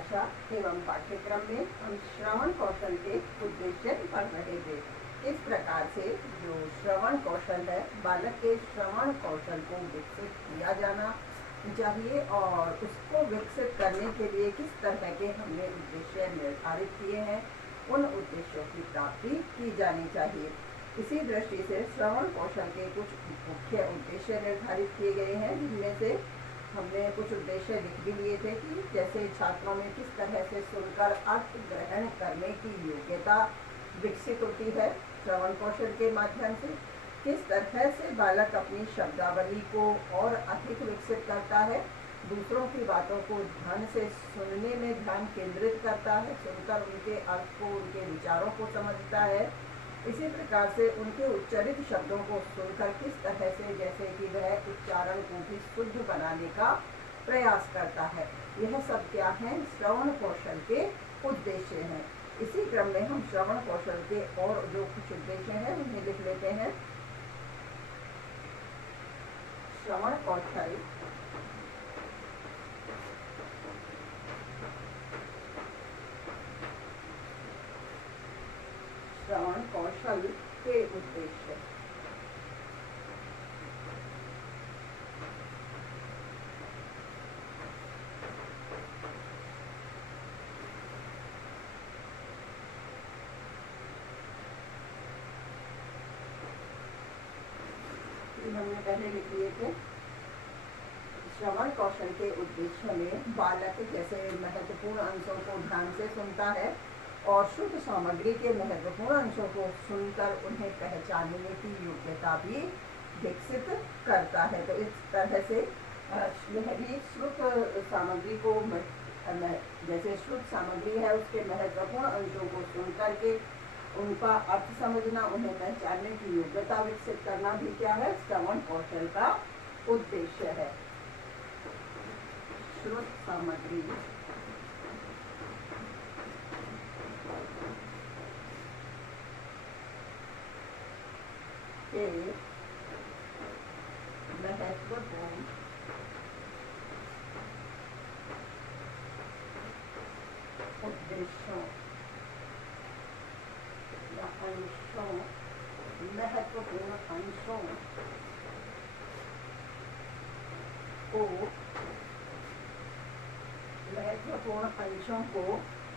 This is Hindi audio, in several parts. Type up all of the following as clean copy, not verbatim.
भाषा एवं पाठ्यक्रम में हम श्रवण कौशल के उद्देश्य पढ़ रहे थे। इस प्रकार से जो श्रवण कौशल है, बालक के श्रवण कौशल को विकसित किया जाना चाहिए और उसको विकसित करने के लिए किस तरह के हमने उद्देश्य निर्धारित किए हैं, उन उद्देश्यों की प्राप्ति की जानी चाहिए। इसी दृष्टि से श्रवण कौशल के कुछ मुख्य उद्देश्य निर्धारित किए गए हैं, जिनमें से हमने कुछ उद्देश्य लिख भी लिए थे कि जैसे छात्रों में किस तरह से सुनकर अर्थ ग्रहण करने की योग्यता विकसित होती है श्रवण कौशल के माध्यम से, किस तरह से बालक अपनी शब्दावली को और अधिक विकसित करता है, दूसरों की बातों को ध्यान से सुनने में ध्यान केंद्रित करता है, सुनकर उनके अर्थ को, उनके विचारों को समझता है। इसी प्रकार से उनके उच्चारित शब्दों को सुनकर किस तरह से जैसे कि वह उच्चारण को भी शुद्ध बनाने का प्रयास करता है। यह सब क्या है? श्रवण कौशल के उद्देश्य हैं। इसी क्रम में हम श्रवण कौशल के और जो कुछ उद्देश्य हैं उन्हें लिख लेते हैं। श्रवण कौशल श्रवण कौशल के उद्देश्य। हमने पहले लिख लिए थे। श्रवण कौशल के उद्देश्य में बालक जैसे महत्वपूर्ण अंशों को ध्यान से सुनता है और शुद्ध सामग्री के महत्वपूर्ण अंशों को सुनकर उन्हें पहचानने की योग्यता भी विकसित करता है। तो इस तरह से यह भी श्रुत सामग्री को, जैसे श्रुत सामग्री है उसके महत्वपूर्ण अंशों को सुन करके उनका अर्थ समझना, उन्हें पहचानने की योग्यता विकसित करना भी क्या है? श्रवण कौशल का उद्देश्य है। श्रुत सामग्री के महत्वपूर्ण उद्देश्यों या अंशों, महत्वपूर्ण अंशों को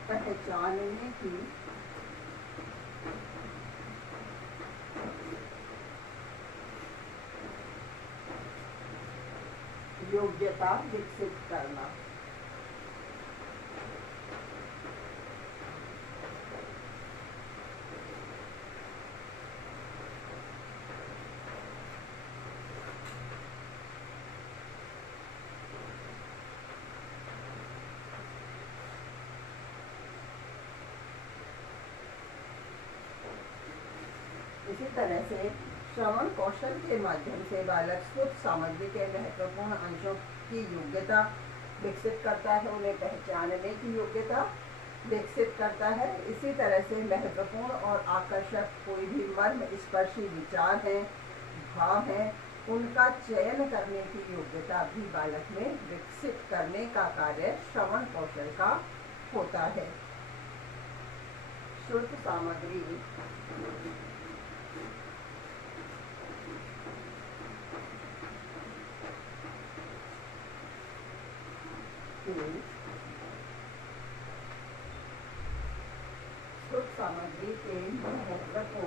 पहचानने की योग्यता विकसित करना। इसी तरह से श्रवण कौशल के माध्यम से बालक श्रुत सामग्री के महत्वपूर्ण अंशों की योग्यता विकसित करता है, उन्हें पहचानने की योग्यता विकसित करता है। इसी तरह से महत्वपूर्ण और आकर्षक कोई भी मर्म स्पर्शी विचार हैं, भाव हैं, उनका चयन करने की योग्यता भी बालक में विकसित करने का कार्य श्रवण कौशल का होता है। श्रुत सामग्री श्रुत सामग्री के महत्व को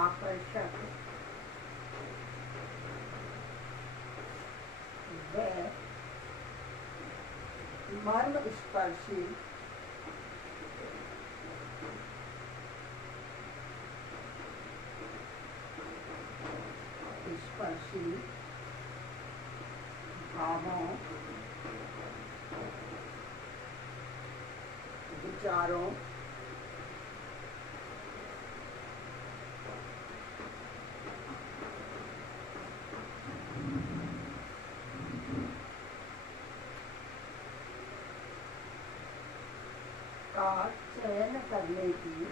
आकर्षक व मर्म स्पर्शी भावों, विचारों, का चयन करने की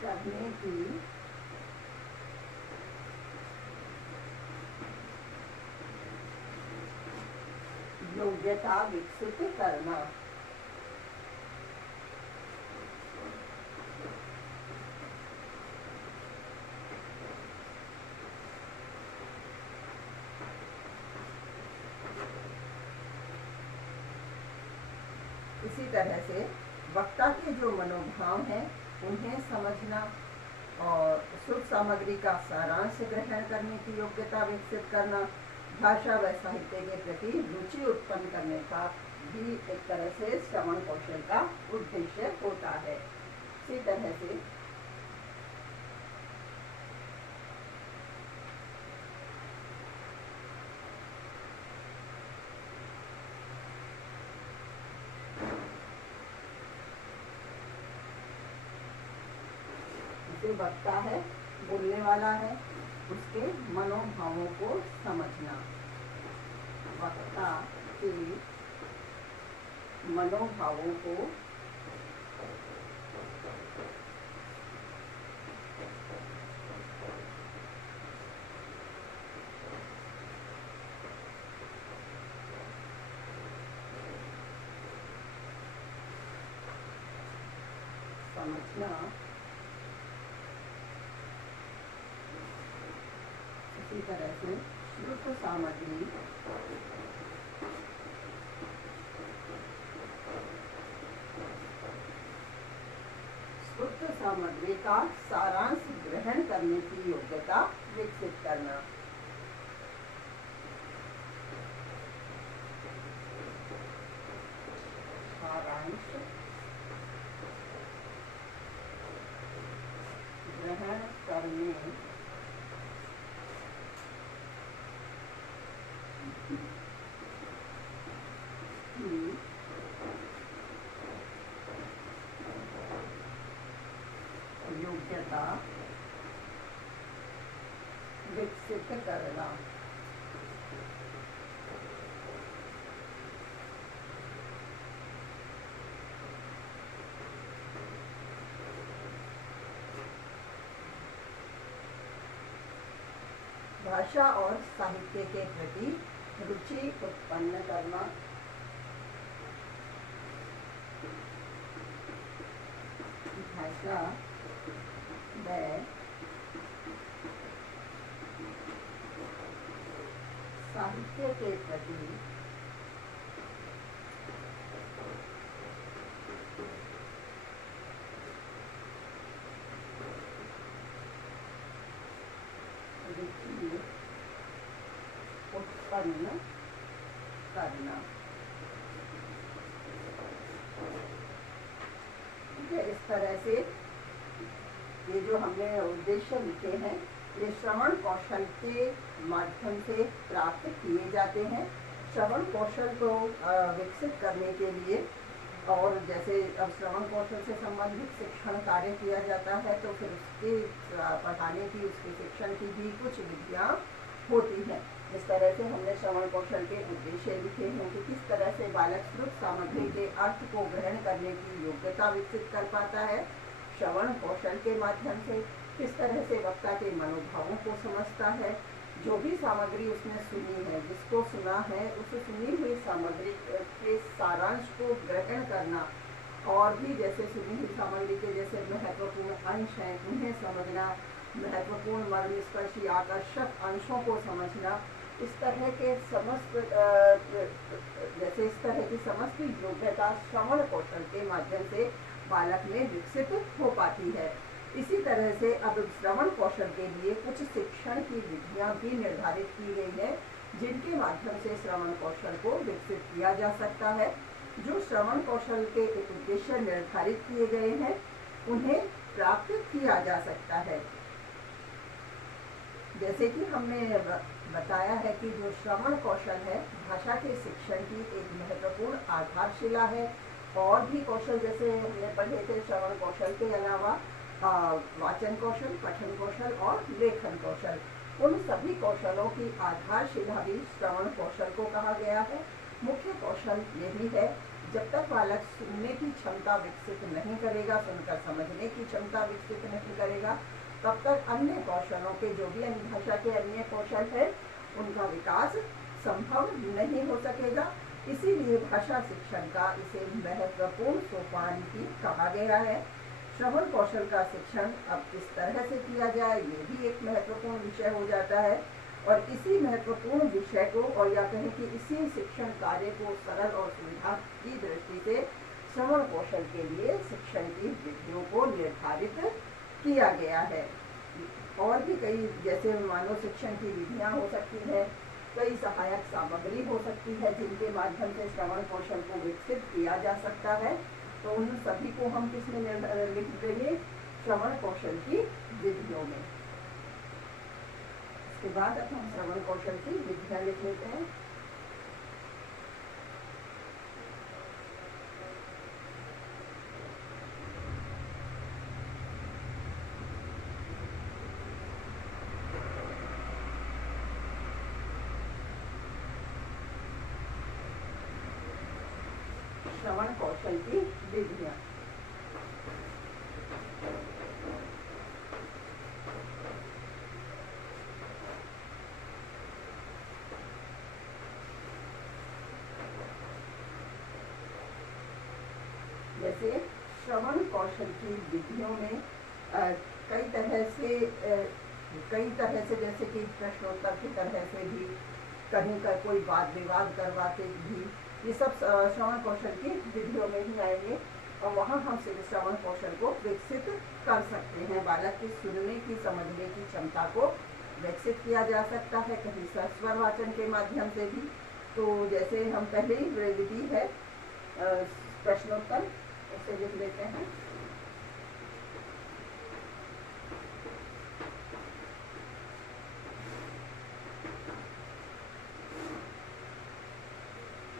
करने की योग्यता विकसित करना। इसी तरह से वक्ता के जो मनोभाव हैं उन्हें समझना और श्रुत सामग्री का सारांश ग्रहण करने की योग्यता विकसित करना, भाषा व साहित्य के प्रति रुचि उत्पन्न करने का भी एक तरह से श्रवण कौशल का उद्देश्य होता है। इसी तरह से जो वक्ता है, बोलने वाला है, उसके मनोभावों को समझना। वक्ता के मनोभावों को समझना। इसी तरह से श्रुत सामग्री का सारांश ग्रहण करने की योग्यता विकसित करना। सारांश ग्रहण करने की योग्यता विकसित करना। भाषा और साहित्य के प्रति रुचि उत्पन्न करना। भाषा व साहित्य के प्रति रुचि उत्पन्न करना। इस तरह से ये जो हमने उद्देश्य लिखे हैं ये श्रवण कौशल के माध्यम से प्राप्त किए जाते हैं। श्रवण कौशल को विकसित करने के लिए और जैसे अब श्रवण कौशल से संबंधित शिक्षण कार्य किया जाता है तो फिर उसके पढ़ाने की, उसके शिक्षण की भी कुछ विधियाँ होती हैं। इस तरह से हमने श्रवण कौशल के उद्देश्य लिखे हैं कि किस तरह से बालक श्रुत सामग्री के अर्थ को ग्रहण करने की योग्यता विकसित कर पाता है श्रवण कौशल के माध्यम से, किस तरह से वक्ता के मनोभावों को समझता है, जो भी सामग्री उसने सुनी है, जिसको सुना है उस सुनी हुई सामग्री के सारांश को ग्रहण करना और भी जैसे सुनी हुई सामग्री के जैसे महत्वपूर्ण अंश हैं उन्हें समझना, महत्वपूर्ण मर्मस्पर्शी आकर्षक अंशों को समझना, इस तरह के समस्त जैसे इस तरह की समस्त योग्यता श्रवण कौशल के माध्यम से बालक में विकसित हो पाती है। इसी तरह से अब श्रवण कौशल के लिए कुछ शिक्षण की विधियां भी निर्धारित की गई है जिनके माध्यम से श्रवण कौशल को विकसित किया जा सकता है। जो श्रवण कौशल के उद्देश्य निर्धारित किए गए हैं उन्हें प्राप्त किया जा सकता है। जैसे कि हमने बताया है कि जो श्रवण कौशल है भाषा के शिक्षण की एक महत्वपूर्ण आधारशिला है। और भी कौशल जैसे हमने पढ़े थे श्रवण कौशल के अलावा वाचन कौशल, पठन कौशल और लेखन कौशल, उन सभी कौशलों की आधारशिला भी श्रवण कौशल को कहा गया है। मुख्य कौशल यही है जब तक बालक सुनने की क्षमता विकसित नहीं करेगा, सुनकर समझने की क्षमता विकसित नहीं करेगा, तब तक अन्य कौशलों के जो भी अन्य भाषा के अन्य कौशल है उनका विकास संभव नहीं हो सकेगा। इसीलिए भाषा शिक्षण का इसे महत्वपूर्ण सोपान भी कहा गया है। श्रवण कौशल का शिक्षण अब किस तरह से किया जाए, ये भी एक महत्वपूर्ण विषय हो जाता है। और इसी महत्वपूर्ण विषय को, और या कहें कि इसी शिक्षण कार्य को सरल और सुविधा की दृष्टि से श्रवण कौशल के लिए शिक्षण की विधियों को निर्धारित किया गया है। और भी कई, जैसे मानव शिक्षण की विधियां हो सकती है, कई सहायक सामग्री हो सकती है जिनके माध्यम से श्रवण कौशल को विकसित किया जा सकता है। तो उन सभी को हम किसमें लिख देंगे? श्रवण कौशल की विधियों में। इसके बाद अब हम श्रवण कौशल की विधियां लिख लेते हैं। श्रवण कौशल की विधियां। जैसे श्रवण कौशल की विधियों में कई तरह से जैसे कि प्रश्नोत्तर की तरह से भी, कहीं का कोई वाद विवाद करवा के भी, ये सब श्रवण कौशल की विधियों में ही आएंगे। और वहाँ हम श्रवण कौशल को विकसित कर सकते हैं। बालक की सुनने की, समझने की क्षमता को विकसित किया जा सकता है, कहीं स्वर वाचन के माध्यम से भी। तो जैसे हम पहले ही विधि है प्रश्नोत्तर, उसे लिख लेते हैं।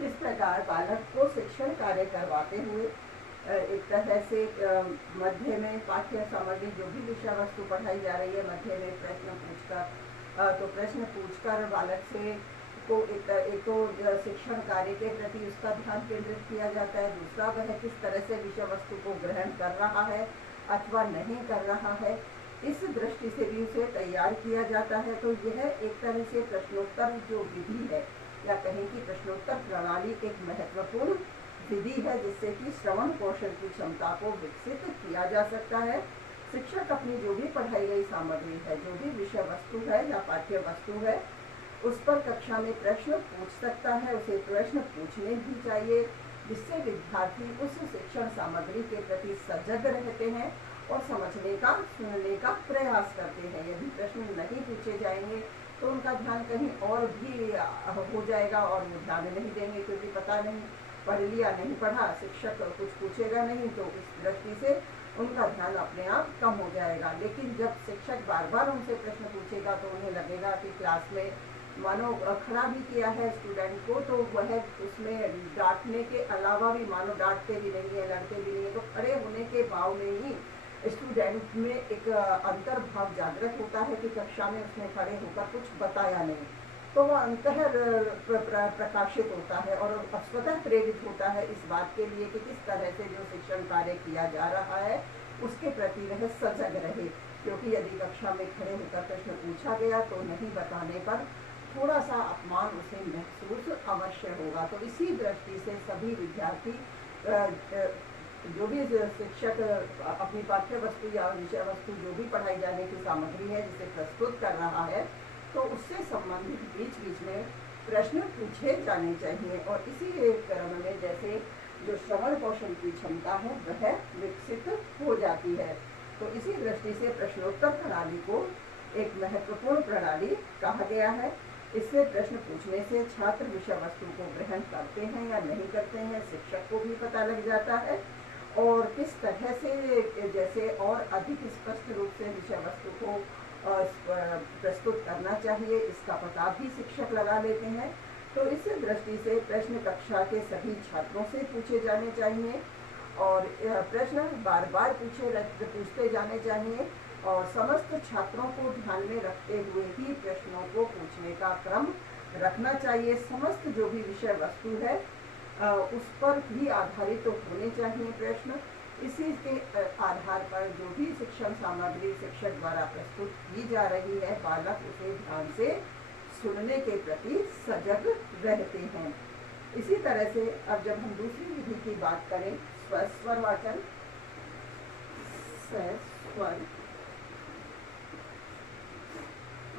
इस प्रकार बालक को शिक्षण कार्य करवाते हुए एक तरह से मध्य में पाठ्य सामग्री जो भी विषय वस्तु पढ़ाई जा रही है, मध्य में प्रश्न पूछकर बालक से को एक तो शिक्षण कार्य के प्रति उसका ध्यान केंद्रित किया जाता है। दूसरा, वह किस तरह से विषय वस्तु को ग्रहण कर रहा है अथवा नहीं कर रहा है, इस दृष्टि से भी उसे तैयार किया जाता है। तो यह एक तरह से प्रश्नोत्तर जो विधि है, या कहें कि प्रश्नोत्तर प्रणाली एक महत्वपूर्ण विधि है जिससे कि श्रवण कौशल की क्षमता को विकसित किया जा सकता है। शिक्षक अपनी जो भी पढ़ाई गई सामग्री है, जो भी विषय वस्तु है या पाठ्य वस्तु है, उस पर कक्षा में प्रश्न पूछ सकता है। उसे प्रश्न पूछने भी चाहिए, जिससे विद्यार्थी उस शिक्षण सामग्री के प्रति सजग रहते हैं और समझने का, सुनने का प्रयास करते हैं। यदि प्रश्न नहीं पूछे जाएंगे तो उनका ध्यान कहीं और भी हो जाएगा और वो ध्यान नहीं देंगे, क्योंकि पता नहीं, पढ़ लिया नहीं पढ़ा, शिक्षक कुछ पूछेगा नहीं, तो इस दृष्टि से उनका ध्यान अपने आप कम हो जाएगा। लेकिन जब शिक्षक बार बार उनसे प्रश्न पूछेगा तो उन्हें लगेगा कि क्लास में मानो खड़ा भी किया है स्टूडेंट को, तो वह उसमें डांटने के अलावा भी, मानो डांटते भी नहीं है, लड़ते भी नहीं है, तो खड़े होने के भाव में ही स्टूडेंट में एक अंतर्भाव जागृत होता है कि कक्षा में उसने खड़े होकर कुछ बताया नहीं, तो वह अंतः प्रकाशित होता है और स्वतः प्रेरित होता है इस बात के लिए कि किस तरह से जो शिक्षण कार्य किया जा रहा है उसके प्रति वह सजग रहे। क्योंकि यदि कक्षा में खड़े होकर प्रश्न पूछा गया तो नहीं बताने पर थोड़ा सा अपमान उसे महसूस अवश्य होगा। तो इसी दृष्टि से सभी विद्यार्थी, जो भी शिक्षक अपनी पाठ्य वस्तु या विषय वस्तु जो भी पढ़ाई जाने की सामग्री है जिसे प्रस्तुत कर रहा है, तो उससे संबंधित बीच बीच में प्रश्न पूछे जाने चाहिए। और इसी क्रम में जैसे जो श्रवण कौशल की क्षमता है वह विकसित हो जाती है। तो इसी दृष्टि से प्रश्नोत्तर प्रणाली को एक महत्वपूर्ण प्रणाली कहा गया है। इससे प्रश्न पूछने से छात्र विषय वस्तु को ग्रहण करते हैं या नहीं करते हैं, शिक्षक को भी पता लग जाता है, और किस तरह से जैसे और अधिक स्पष्ट रूप से विषय वस्तु को प्रस्तुत करना चाहिए इसका पता भी शिक्षक लगा लेते हैं। तो इस दृष्टि से प्रश्न कक्षा के सभी छात्रों से पूछे जाने चाहिए और प्रश्न बार बार पूछते जाने चाहिए, और समस्त छात्रों को ध्यान में रखते हुए ही प्रश्नों को पूछने का क्रम रखना चाहिए। समस्त जो भी विषय वस्तु है उस पर भी आधारित तो होने चाहिए प्रश्न। इसी के आधार पर जो भी शिक्षण सामग्री शिक्षक द्वारा प्रस्तुत की जा रही है, बालक उसे ध्यान से सुनने के प्रति सजग रहते हैं। इसी तरह से अब जब हम दूसरी विधि की बात करें, स्वर वाचन, स्वर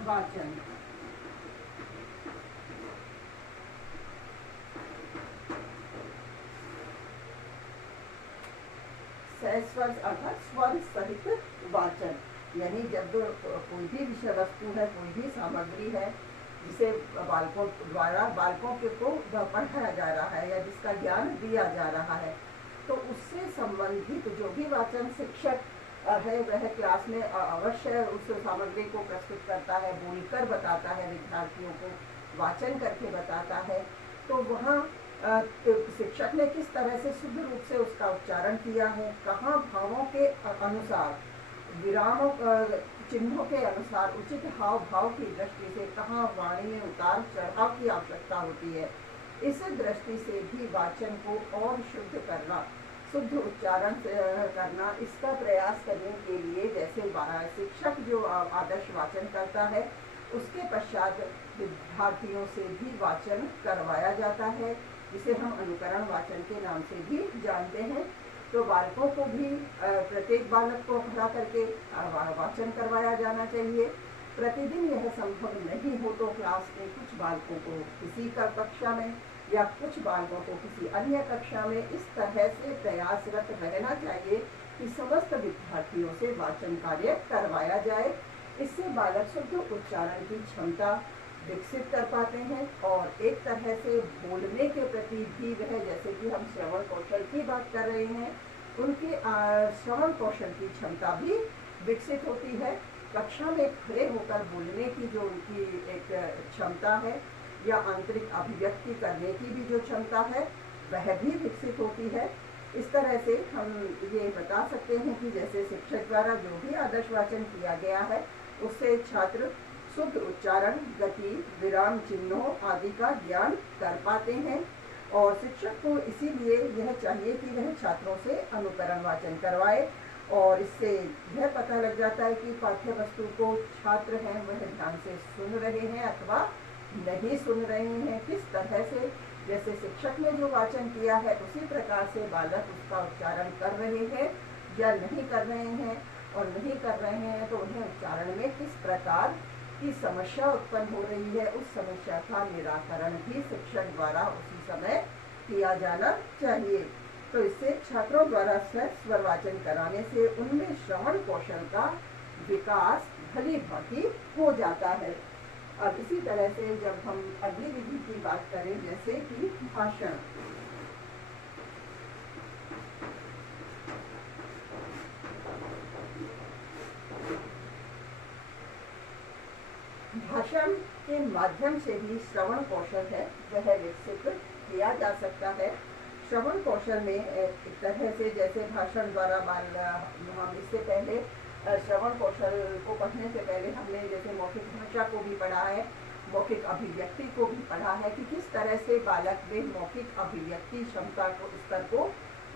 वाचन, स्वर अर्थात स्वर सहित वाचन, यानी जब कोई भी विषय वस्तु है, कोई भी सामग्री है जिसे बालकों द्वारा बालकों को पढ़ाया जा रहा है या जिसका ज्ञान दिया जा रहा है, तो उससे संबंधित जो भी वाचन शिक्षक है वह क्लास में अवश्य उस सामग्री को प्रस्तुत करता है, बोलकर बताता है, विद्यार्थियों को वाचन करके बताता है। तो वहाँ शिक्षक ने किस तरह से शुद्ध रूप से उसका उच्चारण किया है, कहाँ भावों के अनुसार, विरामों चिन्हों के अनुसार, उचित हाव भाव की दृष्टि से कहाँ वाणी में उतार चढ़ाव की आवश्यकता होती है, इस दृष्टि से भी वाचन को और शुद्ध करना, शुद्ध उच्चारण करना, इसका प्रयास करने के लिए जैसे शिक्षक जो आदर्श वाचन करता है, उसके पश्चात विद्यार्थियों से भी वाचन करवाया जाता है, जिसे हम अनुकरण वाचन के नाम से भी जानते हैं। तो बालकों को भी प्रत्येक बालक को खड़ा करके वाचन करवाया जाना चाहिए। प्रतिदिन यह संभव नहीं हो तो क्लास में कुछ बालकों को किसी कक्षा में या कुछ बालकों को किसी अन्य कक्षा में इस तरह से प्रयासरत रहना चाहिए कि समस्त विद्यार्थियों से वाचन कार्य करवाया जाए। इससे बालक शुद्ध उच्चारण की क्षमता विकसित कर पाते हैं और एक तरह से बोलने के प्रति भी वह, जैसे कि हम श्रवण कौशल की बात कर रहे हैं, उनके श्रवण कौशल की क्षमता भी विकसित होती है। कक्षा में खड़े होकर बोलने की जो उनकी एक क्षमता है या आंतरिक अभिव्यक्ति करने की भी जो क्षमता है वह भी विकसित होती है। इस तरह से हम ये बता सकते हैं कि जैसे शिक्षक द्वारा जो भी आदर्श वाचन किया गया है उससे छात्र शुद्ध उच्चारण, गति, विराम चिन्हों आदि का ज्ञान कर पाते हैं। और शिक्षक को इसीलिए यह चाहिए कि वह छात्रों से अनुकरण वाचन करवाए और इससे यह पता लग जाता है कि पाठ्य वस्तु को छात्र हैं वह ध्यान से सुन रहे हैं अथवा नहीं सुन रहे हैं। किस तरह से जैसे शिक्षक ने जो वाचन किया है उसी प्रकार से बालक उसका उच्चारण कर रहे हैं या नहीं कर रहे हैं, और नहीं कर रहे हैं तो उन्हें उच्चारण में किस प्रकार की समस्या उत्पन्न हो रही है, उस समस्या का निराकरण भी शिक्षक द्वारा उसी समय किया जाना चाहिए। तो इससे छात्रों द्वारा स्वर वाचन कराने से उनमें श्रवण कौशल का विकास भली भांति हो जाता है। अब इसी तरह से जब हम अगली विधि की बात करें, जैसे कि भाषण, भाषण के माध्यम से भी श्रवण कौशल है वह विकसित किया जा सकता है। श्रवण कौशल में एक तरह से जैसे भाषण द्वारा हम इससे पहले श्रवण कौशल को पढ़ने से पहले हमने जैसे मौखिक भाषा को भी पढ़ा है, मौखिक अभिव्यक्ति को भी पढ़ा है कि किस तरह से बालक में मौखिक अभिव्यक्ति क्षमता को स्तर को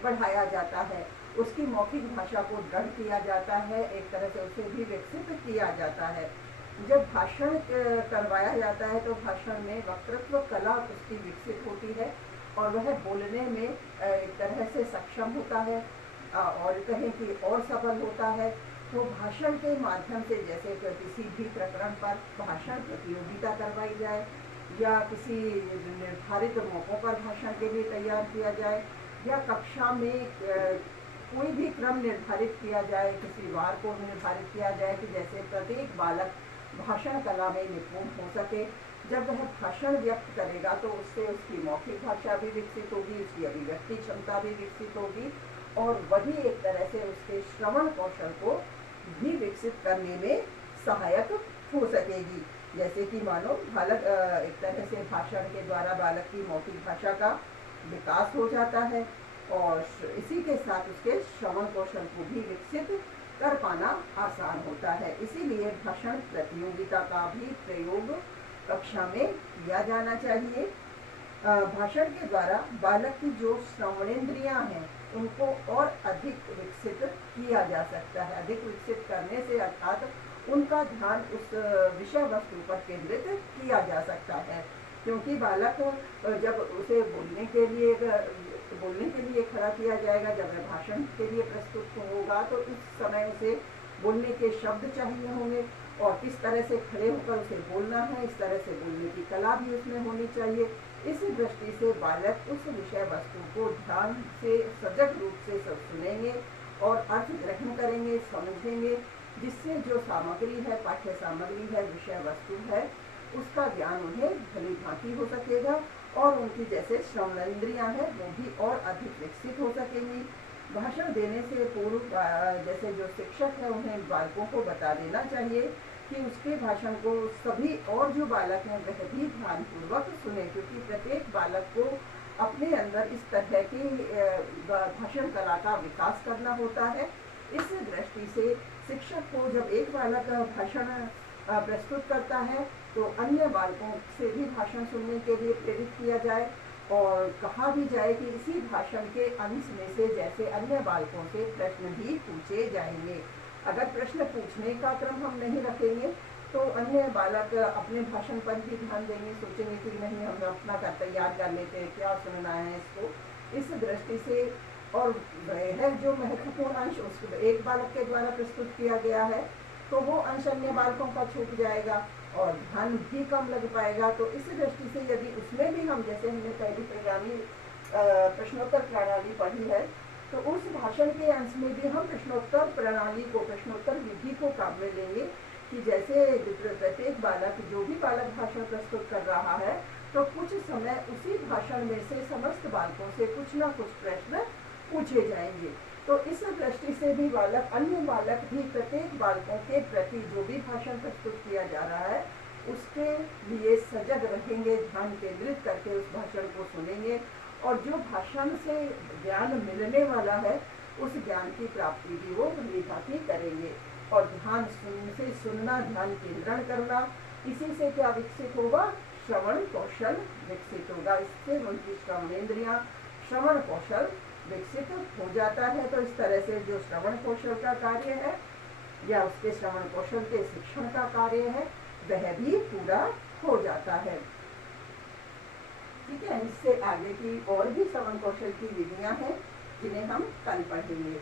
बढ़ाया जाता है, उसकी मौखिक भाषा को दृढ़ किया जाता है, एक तरह से उसे भी विकसित किया जाता है। जब भाषण करवाया जाता है तो भाषण में वक्तृत्व कला उसकी विकसित होती है और वह बोलने में एक तरह से सक्षम होता है और कहें कि और सफल होता है। तो भाषण के माध्यम से जैसे किसी भी प्रकरण पर भाषण प्रतियोगिता करवाई जाए या किसी निर्धारित मौकों पर भाषण के लिए तैयार किया जाए या कक्षा में कोई भी क्रम निर्धारित किया जाए, किसी वार को निर्धारित किया जाए कि जैसे प्रत्येक बालक भाषण कला में निपुण हो सके। जब वह भाषण व्यक्त करेगा तो उससे उसकी मौखिक भाषा भी विकसित होगी, उसकी अभिव्यक्ति क्षमता भी विकसित होगी और वही एक तरह से उसके श्रवण कौशल को भी विकसित करने में सहायक हो सकेगी। जैसे कि मानो बालक एक तरह से भाषण के द्वारा बालक की मौखिक भाषा का विकास हो जाता है और इसी के साथ उसके श्रवण कौशल को भी विकसित कर पाना आसान होता है। इसीलिए भाषण प्रतियोगिता का भी प्रयोग कक्षा में किया जाना चाहिए। भाषण के द्वारा बालक की जो श्रवणेंद्रियां हैं उनको और अधिक विकसित किया जा सकता है। अधिक विकसित करने से अर्थात उनका ध्यान उस विषय वस्तु पर केंद्रित किया जा सकता है, क्योंकि बालक जब उसे बोलने के लिए खड़ा किया जाएगा, जब वह भाषण के लिए प्रस्तुत होगा, तो इस समय उसे बोलने के शब्द चाहिए होंगे और किस तरह से खड़े होकर उसे बोलना है, इस तरह से बोलने की कला भी उसमें होनी चाहिए। इस दृष्टि से बालक उस विषय वस्तु को ध्यान से सजग रूप से सब सुनेंगे और अर्थ ग्रहण करेंगे, समझेंगे, जिससे जो सामग्री है, पाठ्य सामग्री है, विषय वस्तु है, उसका ज्ञान उन्हें भली भांति हो सकेगा और उनकी जैसे श्रवणेंद्रियां हैं वो भी और अधिक विकसित हो सकेंगी। भाषण देने से पूर्व जैसे जो शिक्षक है उन्हें बालकों को बता देना चाहिए कि उसके भाषण को सभी और जो बालक हैं वह भी ध्यानपूर्वक सुने, क्योंकि प्रत्येक बालक को अपने अंदर इस तरह की भाषण कला का विकास करना होता है। इस दृष्टि से शिक्षक को जब एक बालक भाषण प्रस्तुत करता है तो अन्य बालकों से भी भाषण सुनने के लिए प्रेरित किया जाए और कहा भी जाए कि इसी भाषण के अंश में से जैसे अन्य बालकों से प्रश्न भी पूछे जाएंगे। अगर प्रश्न पूछने का क्रम हम नहीं रखेंगे तो अन्य बालक अपने भाषण पर भी ध्यान देंगे, सोचेंगे कि नहीं हम अपना कर तैयार कर लेते हैं, क्या सुनना है इसको। इस दृष्टि से और वह जो महत्वपूर्ण अंश उस एक बालक के द्वारा प्रस्तुत किया गया है तो वो अंश अन्य बालकों का छूट जाएगा और ध्यान भी कम लग पाएगा। तो इस दृष्टि से यदि उसमें भी हम, जैसे हमने पहली प्रोग्रामी प्रश्नोत्तर प्रणाली पढ़ी है, तो उस भाषण के अंश में भी हम प्रश्नोत्तर प्रणाली को, प्रश्नोत्तर विधि को काम में लेंगे कि जैसे प्रत्येक बालक, जो भी बालक भाषण प्रस्तुत कर रहा है, तो कुछ समय उसी भाषण में से समस्त बालकों से कुछ ना कुछ प्रश्न पूछे जाएंगे। तो इस दृष्टि से भी बालक, अन्य बालक भी प्रत्येक बालकों के प्रति जो भी भाषण प्रस्तुत किया जा रहा है उसके लिए सजग रहेंगे, ध्यान केंद्रित करके उस भाषण को सुनेंगे और जो भाषण से ज्ञान मिलने वाला है उस ज्ञान की प्राप्ति भी वो भली भांति करेंगे। और ध्यान से सुनना, ध्यान केंद्रण करना, इसी से क्या विकसित होगा? श्रवण कौशल विकसित होगा। इससे उनकी श्रवणेंद्रियां, श्रवण कौशल विकसित हो जाता है। तो इस तरह से जो श्रवण कौशल का कार्य है या उसके श्रवण कौशल के शिक्षण का कार्य है वह भी पूरा हो जाता है। ठीक है, इससे आगे की और भी श्रवण कौशल की विधियां हैं जिन्हें हम कल पढ़ेंगे।